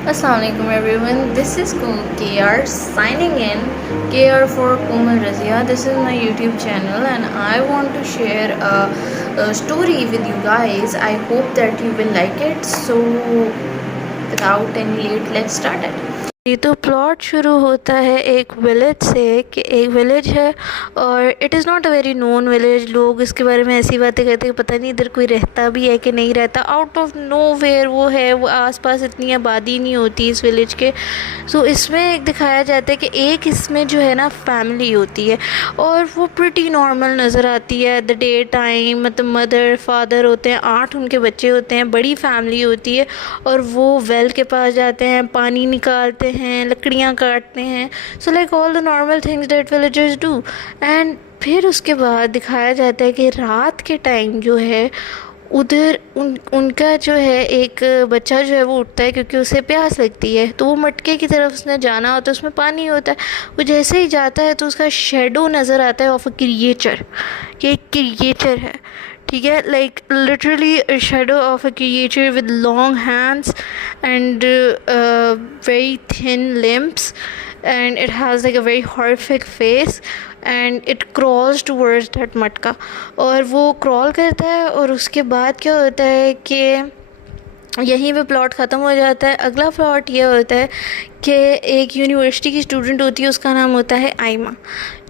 Assalamualaikum everyone. This is KR signing in. KR for Komal Razia. This is my YouTube channel and I want to share a story with you guys. I hope that you will like it. So without any late, let's start it. ये तो plot शुरू होता है एक village से कि एक village है और it is not a very known village. लोग इसके बारे में ऐसी बातें करते हैं कि पता नहीं इधर कोई रहता भी है कि नहीं रहता। आउट ऑफ नो वेयर वो है, वो आसपास इतनी आबादी नहीं होती इस विलेज के। सो इसमें एक दिखाया जाता है कि एक इसमें जो है ना फैमिली होती है और वो प्रिटी नॉर्मल नज़र आती है द डे टाइम। मतलब मदर फादर होते हैं, 8 उनके बच्चे होते हैं, बड़ी फैमिली होती है और वो वेल के पास जाते हैं, पानी निकालते हैं, लकड़ियाँ काटते हैं। So like all the normal things that villagers do. And फिर उसके बाद दिखाया जाता है कि रात के टाइम जो है उधर उनका जो है एक बच्चा जो है वो उठता है क्योंकि उसे प्यास लगती है। तो वो मटके की तरफ उसने जाना होता है, उसमें पानी होता है। वो जैसे ही जाता है तो उसका शेडो नज़र आता है ऑफ अ क्रिएचर, कि एक क्रिएचर है, ठीक है, like literally shadow of a creature with long hands and very thin limbs, and it has like a very horrific face and it crawls towards that मटका। और वो क्रॉल करता है और उसके बाद क्या होता है कि यहीं पे प्लॉट ख़त्म हो जाता है। अगला प्लॉट ये होता है कि एक यूनिवर्सिटी की स्टूडेंट होती है, उसका नाम होता है आयमा।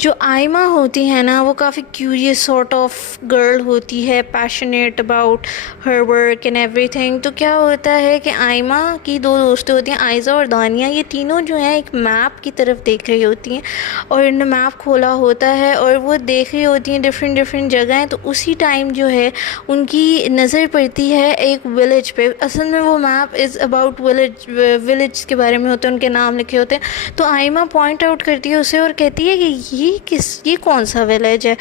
जो आयमा होती है ना वो काफ़ी क्यूरियस सॉर्ट ऑफ गर्ल होती है, passionate about her work and everything. तो क्या होता है कि आयमा की 2 दोस्तें होती हैं, आयज़ा और दानिया। ये तीनों जो हैं एक मैप की तरफ देख रही होती हैं और इन्होंने मैप खोला होता है और वो देख रही होती हैं डिफरेंट जगहें। तो उसी टाइम जो है उनकी नज़र पड़ती है एक विलेज पे। असल में वो मैप इज़ अबाउट विलेज के बारे में होते हैं, उनके नाम लिखे होते हैं। तो आयमा पॉइंट आउट करती है उसे और कहती है कि ये कौन सा विलेज है।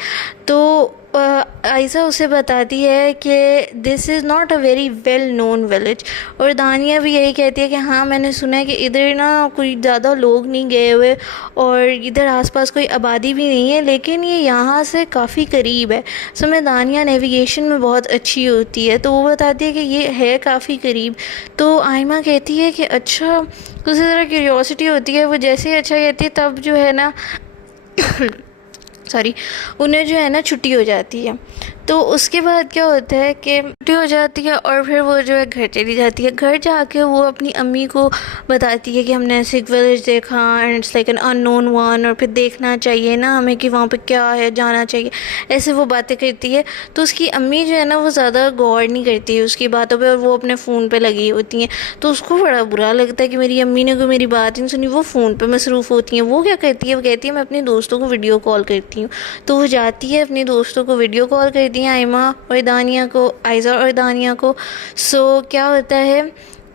तो आयज़ा उसे बताती है कि this is not a very well known village. और दानिया भी यही कहती है कि हाँ मैंने सुना है कि इधर ना कोई ज़्यादा लोग नहीं गए हुए और इधर आसपास कोई आबादी भी नहीं है, लेकिन ये यहाँ से काफ़ी करीब है। समय दानिया नेविगेशन में बहुत अच्छी होती है तो वो बताती है कि ये है काफ़ी करीब। तो आयमा कहती है कि अच्छा, तो उसी तरह क्यूरियोसिटी होती है। वो जैसे ही अच्छा कहती है तब जो है ना सॉरी, उन्हें जो है ना छुट्टी हो जाती है। तो उसके बाद क्या होता है कि छुट्टी हो जाती है और फिर वो जो है घर चली जाती है। घर जाके वो अपनी अम्मी को बताती है कि हमने ऐसे एक विलेज देखा and it's like an unknown one, और फिर देखना चाहिए ना हमें कि वहाँ पे क्या है, जाना चाहिए, ऐसे वो बातें करती है। तो उसकी अम्मी जो है ना वो ज़्यादा गौर नहीं करती है उसकी बातों पर और वो अपने फ़ोन पर लगी होती हैं। तो उसको बड़ा बुरा लगता है कि मेरी अम्मी ने कोई मेरी बात नहीं सुनी, वो फ़ोन पर मसरूफ़ होती हैं। वो क्या करती है, वो कहती है मैं अपने दोस्तों को वीडियो कॉल करती हूँ। तो वो जाती है अपने दोस्तों को वीडियो कॉल करती है, आयमा और दानिया को, आयज़ा और दानिया को। सो क्या होता है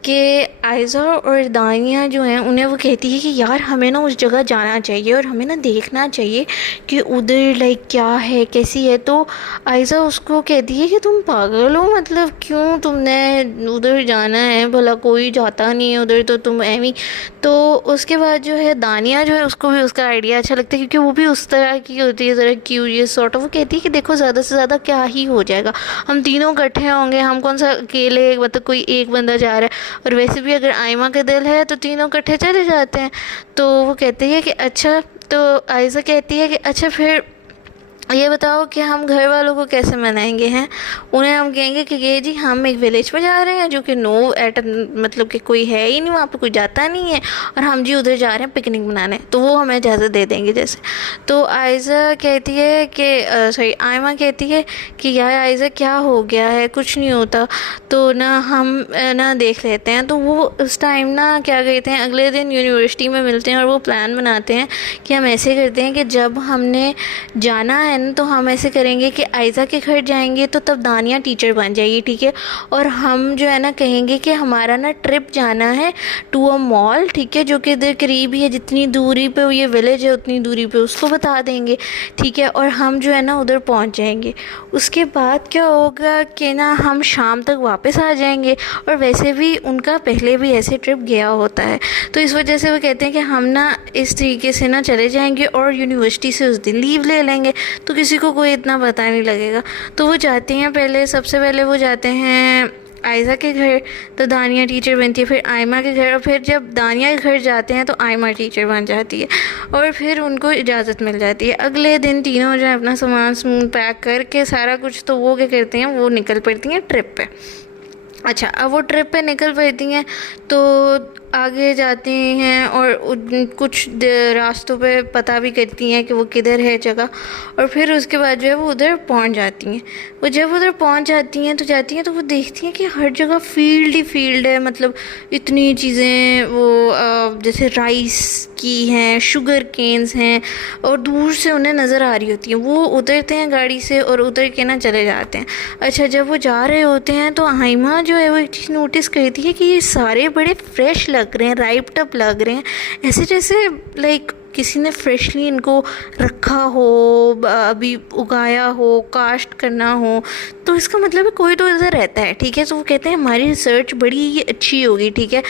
कि आयज़ा और दानिया जो हैं उन्हें वो कहती है कि यार हमें ना उस जगह जाना चाहिए और हमें ना देखना चाहिए कि उधर लाइक क्या है, कैसी है। तो आयज़ा उसको कहती है कि तुम पागल हो, मतलब क्यों तुमने उधर जाना है, भला कोई जाता नहीं है उधर तो तुम एवी। तो उसके बाद जो है दानिया जो है उसको भी उसका आइडिया अच्छा लगता है क्योंकि वो भी उस तरह की होती है, ज़रा क्यूरियस सॉर्ट ऑफ। वो कहती है कि देखो ज़्यादा से ज़्यादा क्या ही हो जाएगा, हम तीनों इकट्ठे होंगे, हम कौन सा अकेले, मतलब कोई एक बंदा जा रहा है, और वैसे भी अगर आयमा का दिल है तो तीनों इकट्ठे चले जाते हैं। तो वो कहती है कि अच्छा, तो आयज़ा कहती है कि अच्छा फिर ये बताओ कि हम घर वालों को कैसे मनाएंगे हैं। उन्हें हम कहेंगे कि ये जी हम एक विलेज में जा रहे हैं जो कि नो एट मतलब कि कोई है ही नहीं, वहाँ पे कोई जाता नहीं है, और हम जी उधर जा रहे हैं पिकनिक मनाने, तो वो हमें इजाज़त दे देंगे जैसे। तो आयज़ा कहती है कि सॉरी आयमा कहती है कि यार आयज़ा क्या हो गया है, कुछ नहीं होता, तो ना हम ना देख लेते हैं। तो वो उस टाइम ना क्या कहते हैं, अगले दिन यूनिवर्सिटी में मिलते हैं और वो प्लान बनाते हैं कि हम ऐसे करते हैं कि जब हमने जाना है तो हम ऐसे करेंगे कि आयज़ा के घर जाएंगे तो तब दानिया टीचर बन जाएगी, ठीक है, और हम जो है ना कहेंगे कि हमारा ना ट्रिप जाना है टू अ मॉल, ठीक है, जो कि इधर करीब ही है, जितनी दूरी पे ये विलेज है उतनी दूरी पे उसको बता देंगे, ठीक है, और हम जो है ना उधर पहुंच जाएंगे। उसके बाद क्या होगा कि ना हम शाम तक वापस आ जाएंगे, और वैसे भी उनका पहले भी ऐसे ट्रिप गया होता है, तो इस वजह से वो कहते हैं कि हम ना इस तरीके से ना चले जाएंगे और यूनिवर्सिटी से उस दिन लीव ले लेंगे तो किसी को कोई इतना पता नहीं लगेगा। तो वो जाती हैं, पहले सबसे पहले वो जाते हैं आयज़ा के घर तो दानिया टीचर बनती है, फिर आयमा के घर, और फिर जब दानिया के घर जाते हैं तो आयमा टीचर बन जाती है और फिर उनको इजाज़त मिल जाती है। अगले दिन तीनों जो है अपना सामान समून पैक करके सारा कुछ, तो वो क्या करते हैं, वो निकल पड़ती हैं ट्रिप पे। अच्छा, अब वो ट्रिप पे निकल पड़ती हैं तो आगे जाती हैं और कुछ रास्तों पे पता भी करती हैं कि वो किधर है जगह, और फिर उसके बाद जो है वो उधर पहुंच जाती हैं। वो जब उधर पहुंच जाती हैं तो वो देखती हैं कि हर जगह फील्ड ही फील्ड है, मतलब इतनी चीज़ें, वो जैसे राइस की हैं, शुगर केन्स हैं, और दूर से उन्हें नज़र आ रही होती हैं। वो उतरते हैं गाड़ी से और उतर के ना चले जाते हैं। अच्छा, जब वो जा रहे होते हैं तो आइमा जो है वो एक चीज़ नोटिस करती है कि ये सारे बड़े फ्रेश लग रहे हैं, राइप्ड अप लग रहे हैं, ऐसे जैसे लाइक किसी ने फ्रेशली इनको रखा हो, अभी उगाया हो, काश्त करना हो। तो इसका मतलब है कोई तो इधर रहता है, ठीक है। तो वो कहते हैं हमारी रिसर्च बड़ी अच्छी होगी, ठीक है।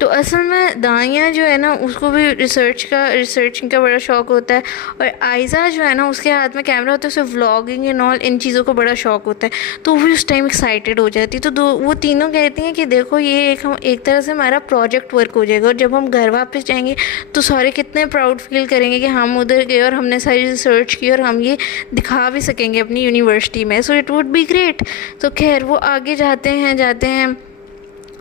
तो असल में दानिया जो है ना उसको भी रिसर्चिंग का बड़ा शौक़ होता है, और आयज़ा जो है ना उसके हाथ में कैमरा होता है, उसे व्लॉगिंग एंड ऑल इन चीज़ों को बड़ा शौक़ होता है। तो वो भी उस टाइम एक्साइटेड हो जाती है। तो वो तीनों कहती हैं कि देखो ये एक तरह से हमारा प्रोजेक्ट वर्क हो जाएगा, और जब हम घर वापस जाएंगे तो सारे कितने प्राउड फील करेंगे कि हम उधर गए और हमने सारी रिसर्च की और हम ये दिखा भी सकेंगे अपनी यूनिवर्सिटी में। So it would be great. तो खैर वो आगे जाते हैं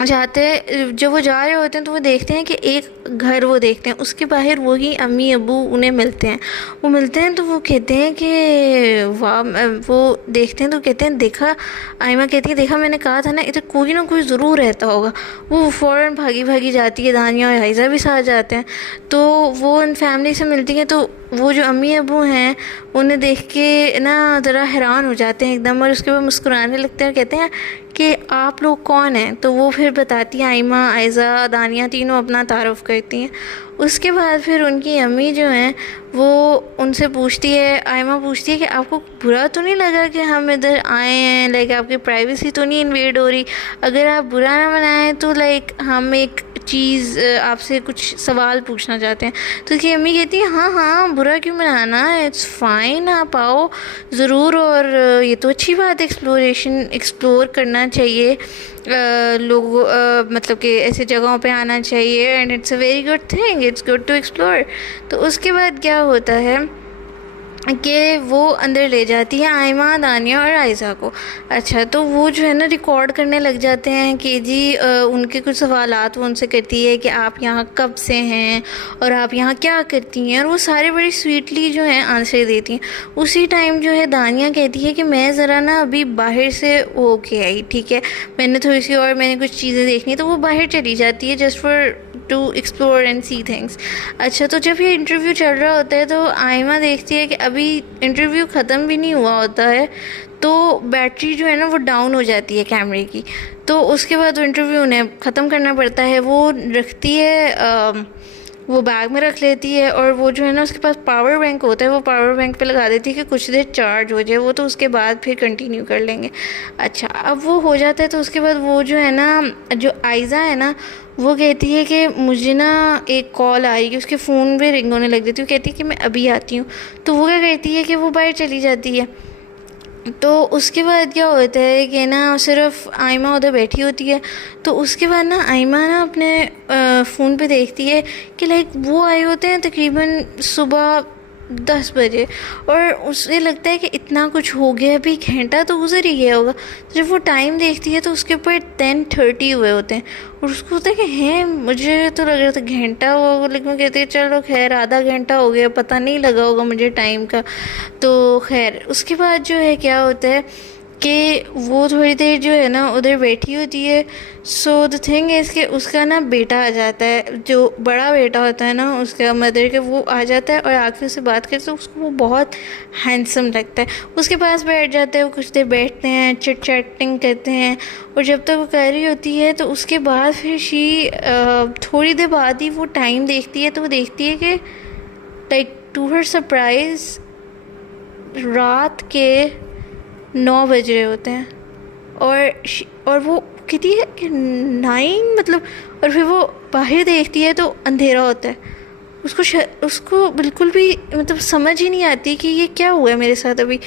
जब वो जा रहे होते हैं तो वो देखते हैं कि एक घर वो देखते हैं, उसके बाहर वही अम्मी अबू उन्हें मिलते हैं। तो वो कहते हैं कि वाह, वो देखते हैं तो कहते हैं देखा, आयमा कहती है देखा मैंने कहा था ना इधर कोई ना कोई ज़रूर रहता होगा। वो फ़ौरन भागी जाती है, दानिया और आयज़ा भी साथ जाते हैं। तो वो उन फैमिली से मिलती हैं, तो वो जो अम्मी अबू हैं उन्हें देख के ना ज़रा हैरान हो जाते हैं एकदम, और उसके बाद मुस्कुराने लगते हैं और कहते हैं कि आप लोग कौन हैं। तो वो फिर बताती हैं, आयमा, आयज़ा, दानिया तीनों अपना तारुफ़ करती हैं। उसके बाद फिर उनकी अम्मी जो हैं वो उनसे पूछती है, आयमा पूछती है कि आपको बुरा तो नहीं लगा कि हम इधर आए हैं, लाइक आपकी प्राइवेसी तो नहीं इन्वेड हो रही? अगर आप बुरा ना मनाएं तो लाइक हम एक चीज़ आपसे कुछ सवाल पूछना चाहते हैं। तो उसकी अम्मी कहती है हाँ बुरा क्यों मनाना, इट्स फाइन, आप आओ ज़रूर, और ये तो अच्छी बात है, एक्सप्लोर करना चाहिए लोगों, मतलब कि ऐसे जगहों पे आना चाहिए, and it's a very good thing, it's good to explore. तो उसके बाद क्या होता है कि वो अंदर ले जाती है आयमा, दानिया और आयज़ा को। अच्छा, तो वो जो है ना रिकॉर्ड करने लग जाते हैं कि जी उनके कुछ सवालात वो उनसे करती है कि आप यहाँ कब से हैं और आप यहाँ क्या करती हैं, और वो सारे बड़ी स्वीटली जो हैं आंसर देती हैं। उसी टाइम जो है दानिया कहती है कि मैं ज़रा ना अभी बाहर से होके आई, ठीक है, मैंने कुछ चीज़ें देखनी, तो वो बाहर चली जाती है just for to explore and see things. अच्छा, तो जब ये इंटरव्यू चल रहा होता है तो आयमा देखती है कि अभी इंटरव्यू ख़त्म भी नहीं हुआ होता है, तो बैटरी जो है ना वो डाउन हो जाती है कैमरे की। तो उसके बाद वो इंटरव्यू उन्हें ख़त्म करना पड़ता है। वो रखती है, वो बैग में रख लेती है, और वो जो है ना उसके पास पावर बैंक होता है, वो पावर बैंक पे लगा देती है कि कुछ देर चार्ज हो जाए, वो तो उसके बाद फिर कंटिन्यू कर लेंगे। अच्छा, अब वो हो जाता है तो उसके बाद वो जो है ना, जो आयज़ा है ना, वो कहती है कि मुझे ना एक कॉल आई कि उसके फ़ोन पे रिंग होने लग जाती है। वो कहती है कि मैं अभी आती हूँ। तो वो क्या कहती है कि वो बाहर चली जाती है। तो उसके बाद क्या होता है कि ना सिर्फ आयमा उधर बैठी होती है। तो उसके बाद ना आयमा ना अपने फ़ोन पे देखती है कि लाइक वो आए होते हैं तकरीबन सुबह 10 बजे, और उसे लगता है कि इतना कुछ हो गया, अभी घंटा तो गुजर ही गया होगा। तो जब वो टाइम देखती है तो उसके ऊपर 10:30 हुए होते हैं, और उसको होता है कि हैं मुझे तो लग रहा था घंटा हुआ होगा, लेकिन वो कहती है चलो खैर आधा घंटा हो गया, पता नहीं लगा होगा मुझे टाइम का। तो खैर उसके बाद जो है क्या होता है कि वो थोड़ी देर जो है ना उधर बैठी होती है। सो द थिंग इज़ कि उसका ना बेटा आ जाता है, जो बड़ा बेटा होता है ना उसका मदर के, वो आ जाता है और आके उससे बात करते तो उसको वो बहुत हैंडसम लगता है। उसके पास बैठ जाते हैं, वो कुछ देर बैठते हैं, चिट चैटिंग करते हैं, और जब तक वो कर रही होती है तो उसके बाद फिर थोड़ी देर बाद ही वो टाइम देखती है। तो वो देखती है कि लाइक टू हर सरप्राइज़ रात के 9 बज रहे होते हैं, और वो कहती है कि 9 मतलब, और फिर वो बाहर देखती है तो अंधेरा होता है। उसको बिल्कुल भी मतलब समझ ही नहीं आती कि ये क्या हुआ है मेरे साथ अभी।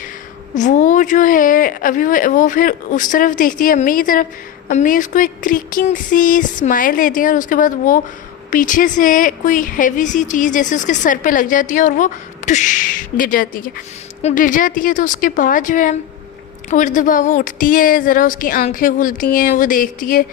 वो जो है अभी वो फिर उस तरफ देखती है, अम्मी की तरफ, अम्मी उसको एक क्रीकिंग सी स्माइल देती हैं और उसके बाद वो पीछे से कोई हैवी सी चीज़ जैसे उसके सर पे लग जाती है और वो टुश गिर जाती है। वो गिर जाती है तो उसके बाद जो है और दबा वो उठती है, ज़रा उसकी आंखें खुलती हैं, वो देखती है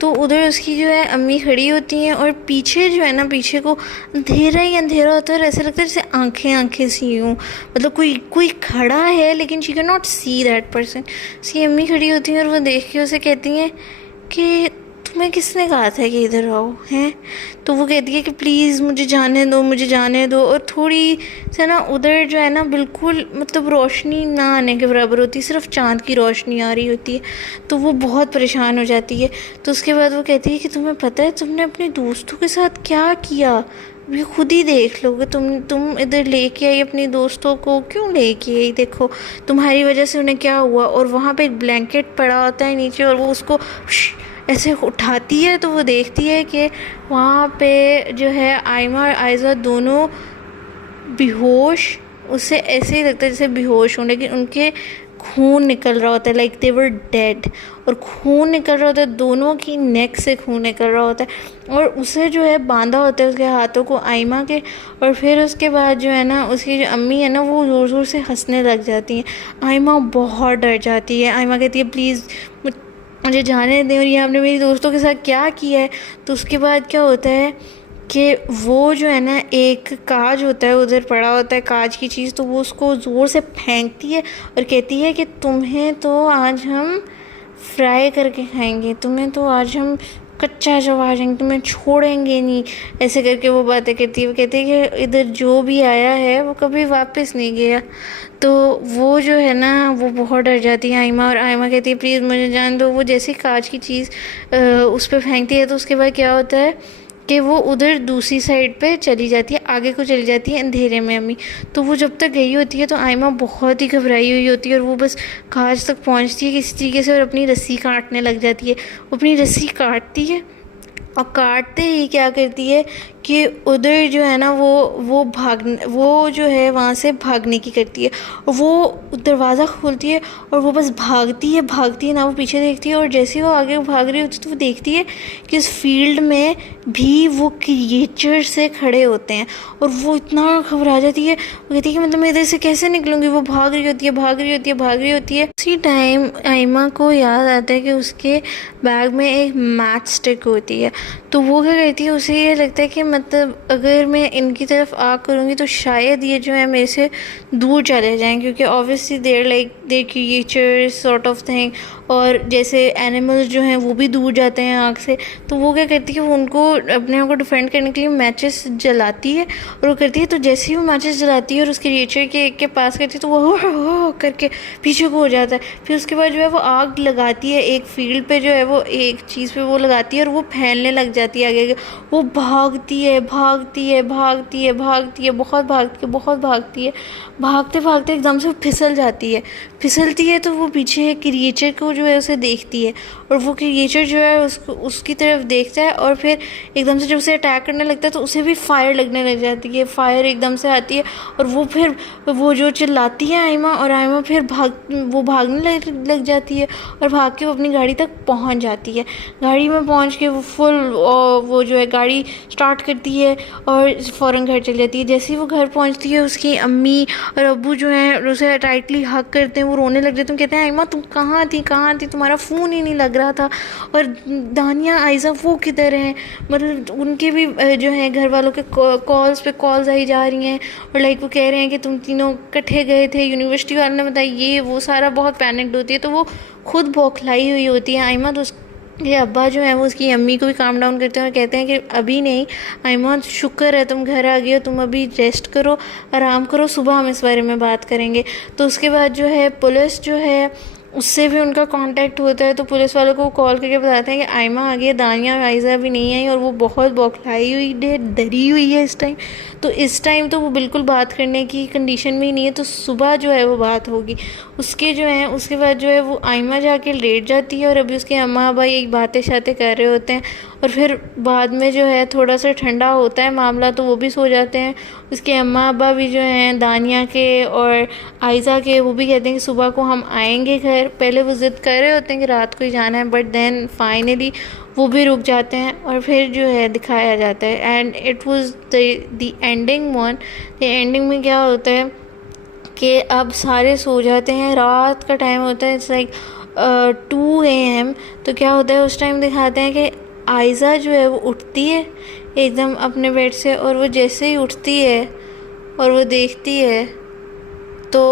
तो उधर उसकी जो है अम्मी खड़ी होती हैं और पीछे जो है ना, पीछे को अंधेरा ही अंधेरा होता है और ऐसा लगता है जैसे आंखें आंखें सी हूँ, मतलब कोई खड़ा है लेकिन she can not see that person. उसकी अम्मी खड़ी होती हैं और वो देख के उसे कहती हैं कि तुम्हें किसने कहा था कि इधर आओ हैं। तो वो कहती है कि प्लीज़ मुझे जाने दो और थोड़ी से ना उधर जो है ना बिल्कुल मतलब रोशनी ना आने के बराबर होती है, सिर्फ चांद की रोशनी आ रही होती है। तो वो बहुत परेशान हो जाती है। तो उसके बाद वो कहती है कि तुम्हें पता है तुमने अपने दोस्तों के साथ क्या किया, ये खुद ही देख लोगे। तुम इधर लेके आई अपनी दोस्तों को, क्यों लेके आई, देखो तुम्हारी वजह से उन्हें क्या हुआ। और वहाँ पे एक ब्लैंकेट पड़ा होता है नीचे और वो उसको ऐसे उठाती है तो वो देखती है कि वहाँ पे जो है आयमा और आयज़ा दोनों बेहोश, उससे ऐसे ही लगता है जैसे बेहोश हों, लेकिन उनके खून निकल रहा होता है, लाइक दे वर डेड। और खून निकल रहा होता है, दोनों की नेक से खून निकल रहा होता है और उसे जो है बांधा होता है उसके हाथों को आयमा के। और फिर उसके बाद जो है ना उसकी जो अम्मी है ना वो ज़ोर ज़ोर से हंसने लग जाती हैं। आयमा बहुत डर जाती है। आयमा कहती है प्लीज़ मुझे जाने दें, और ये आपने मेरी दोस्तों के साथ क्या किया है। तो उसके बाद क्या होता है कि वो जो है ना एक काज होता है उधर पड़ा होता है काज की चीज़, तो वो उसको ज़ोर से फेंकती है और कहती है कि तुम्हें तो आज हम फ्राई करके खाएंगे, तुम्हें तो आज हम कच्चा चबा जाएंगे, तुम्हें छोड़ेंगे नहीं। ऐसे करके वो बातें कहती है। वो कहती है कि इधर जो भी आया है वो कभी वापस नहीं गया। तो वो जो है ना वो बहुत डर जाती है आयमा, और आयमा कहती है प्लीज़ मुझे जान दो। वो जैसे कांच की चीज़ उस पर फेंकती है तो उसके बाद क्या होता है कि वो उधर दूसरी साइड पे चली जाती है, आगे को चली जाती है अंधेरे में अम्मी। तो वो जब तक गई होती है तो आयमा बहुत ही घबराई हुई होती है और वो बस कांच तक पहुंचती है किसी तरीके से और अपनी रस्सी काटने लग जाती है। वो अपनी रस्सी काटती है और काटते ही क्या करती है कि उधर जो है ना वो जो है वहाँ से भागने की करती है और वो दरवाज़ा खोलती है और वो बस भागती है ना, वो पीछे देखती है और जैसे वो आगे भाग रही होती है तो वो देखती है कि इस फील्ड में भी वो क्रिएचर से खड़े होते हैं और वो इतना घबरा जाती है। वो कहती है कि मतलब मैं इधर से कैसे निकलूँगी। वो भाग रही होती है। उसी टाइम आयमा को याद आता है कि उसके बैग में एक मैच स्टिक होती है। तो वो क्या करती है, उसे ये लगता है कि मतलब अगर मैं इनकी तरफ आ करूँगी तो शायद ये जो है मेरे से दूर चले जाएं, क्योंकि obviously there creature sort of thing, और जैसे एनिमल्स जो हैं वो भी दूर जाते हैं आग से। तो वो क्या करती है, वो उनको अपने आप को डिफेंड करने के लिए मैचेस जलाती है और वो करती है। तो जैसे ही वो मैचेस जलाती है और उस क्रिएचर के पास करती है तो वो हो करके पीछे को हो जाता है। फिर उसके बाद जो है वो आग लगाती है एक फील्ड पे, जो है वो एक चीज़ पे वो लगाती है और वो फैलने लग जाती है आगे। वो भागती है बहुत भागती है। भागते एकदम से फिसलती है तो वो पीछे क्रिएचर को जो है उसे देखती है और वो क्रिएचर जो है उसकी तरफ देखता है और फिर एकदम से जब उसे अटैक करने लगता है तो उसे भी फायर लगने लग जाती है। फायर एकदम से आती है और वो फिर वो जो चिल्लाती है आयमा, और आयमा फिर भागने लग जाती है और भाग के वो अपनी गाड़ी तक पहुंच जाती है। गाड़ी में पहुंच के वो फुल वो जो है गाड़ी स्टार्ट करती है और फ़ौरन घर चली जाती है। जैसे ही वो घर पहुंचती है उसकी अम्मी और अब्बू जो हैं उसे टाइटली हग करते हैं, वो रोने लग जाते हैं। कहते हैं आयमा तुम कहाँ थी, तुम्हारा फ़ोन ही नहीं लग रहा था, और दानिया आयज़ा वो किधर हैं, मतलब उनके भी जो है घर वालों के कॉल्स आई जा रही हैं और लाइक वो कह रहे हैं कि तुम तीनों इकट्ठे गए थे, यूनिवर्सिटी वालों ने बताया ये वो सारा। बहुत पैनिक्ड होती है तो वो खुद बौखलाई हुई होती है आयमा। तो ये अब्बा जो है वो उसकी अम्मी को भी काम डाउन करते हैं और कहते हैं कि अभी नहीं आयमा, शुक्र है तुम घर आ गई हो, तुम अभी रेस्ट करो, आराम करो, सुबह हम इस बारे में बात करेंगे। तो उसके बाद जो है पुलिस जो है उससे भी उनका कांटेक्ट होता है। तो पुलिस वालों को कॉल करके बताते हैं कि आयमा आ गई, दानिया और आयज़ा भी नहीं आई और वो बहुत बौखलाई हुई है, डरी हुई है इस टाइम। तो इस टाइम तो वो बिल्कुल बात करने की कंडीशन में ही नहीं है, तो सुबह जो है वो बात होगी। उसके बाद जो है वो आयमा जाके लेट जाती है और अभी उसके अम्मा अब्बा यही बातें शातें कर रहे होते हैं और फिर बाद में जो है थोड़ा सा ठंडा होता है मामला तो वो भी सो जाते हैं। उसके अम्मा अब्बा भी जो हैं दानिया के और आयज़ा के, वो भी कहते हैं कि सुबह को हम आएंगे घर, देयर। पहले वो ज़िद कर रहे होते हैं कि रात को ही जाना है, बट देन फाइनली वो भी रुक जाते हैं और फिर जो है दिखाया जाता है। And it was the ending one. The ending में क्या होता है कि अब सारे सो जाते हैं, रात का टाइम होता है, इट्स लाइक 2 AM। तो क्या होता है उस टाइम दिखाते हैं कि आयज़ा जो है वो उठती है एकदम अपने बेड से, और वो जैसे ही उठती है और वो देखती है तो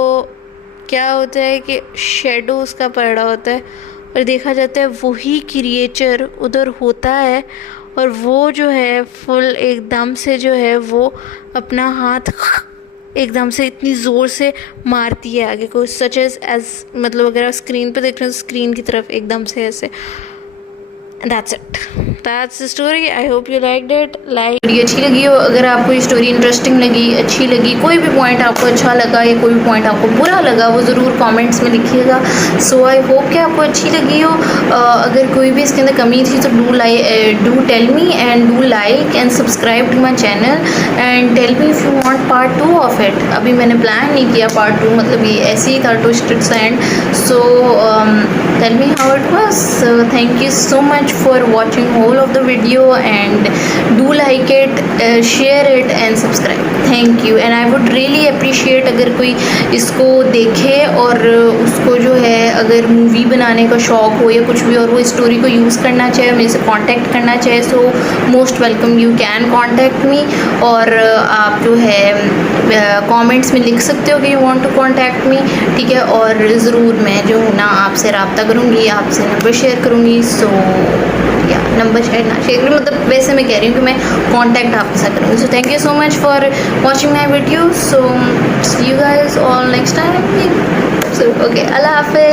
क्या होता है कि शेडो उसका पड़ रहा होता है और देखा जाता है वही क्रिएचर उधर होता है, और वो जो है फुल एकदम से जो है वो अपना हाथ एकदम से इतनी ज़ोर से मारती है आगे को, सच एज मतलब अगर आप स्क्रीन पे देख रहे हो स्क्रीन की तरफ एकदम से ऐसे। That's it. That's the story. I hope you liked it. Video अच्छी लगी हो, अगर आपको ये स्टोरी इंटरेस्टिंग लगी, अच्छी लगी, कोई भी पॉइंट आपको अच्छा लगा या कोई भी पॉइंट आपको बुरा लगा, वो ज़रूर कमेंट्स में लिखिएगा। सो आई होप कि आपको अच्छी लगी हो। अगर कोई भी इसके अंदर कमी थी तो do tell me and do like and subscribe to my channel and tell me if you want part 2 of it. अभी मैंने प्लान नहीं किया पार्ट 2, मतलब ये ऐसे ही था twisted end. So tell me how it was. Thank you so much for watching whole of the video and do like it, share it and subscribe. Thank you and I would really appreciate अगर कोई इसको देखे और उसको जो है अगर movie बनाने का शौक़ हो या कुछ भी और वो स्टोरी को यूज़ करना चाहे, मेरे से कांटेक्ट करना चाहे, so most welcome, you can contact me. और आप जो है कमेंट्स में लिख सकते हो कि you want to contact me, ठीक है। और ज़रूर मैं जो हूँ ना आपसे रब्ता करूँगी, आपसे नंबर शेयर करूँगी। सो या नंबर शेयर ना शेयर करूँ, मतलब वैसे मैं कह रही हूँ कि मैं कांटेक्ट आपके साथ करूँगी। So thank you so much for watching my video. So see you guys all next time. So okay, अल्लाह हाफिज़।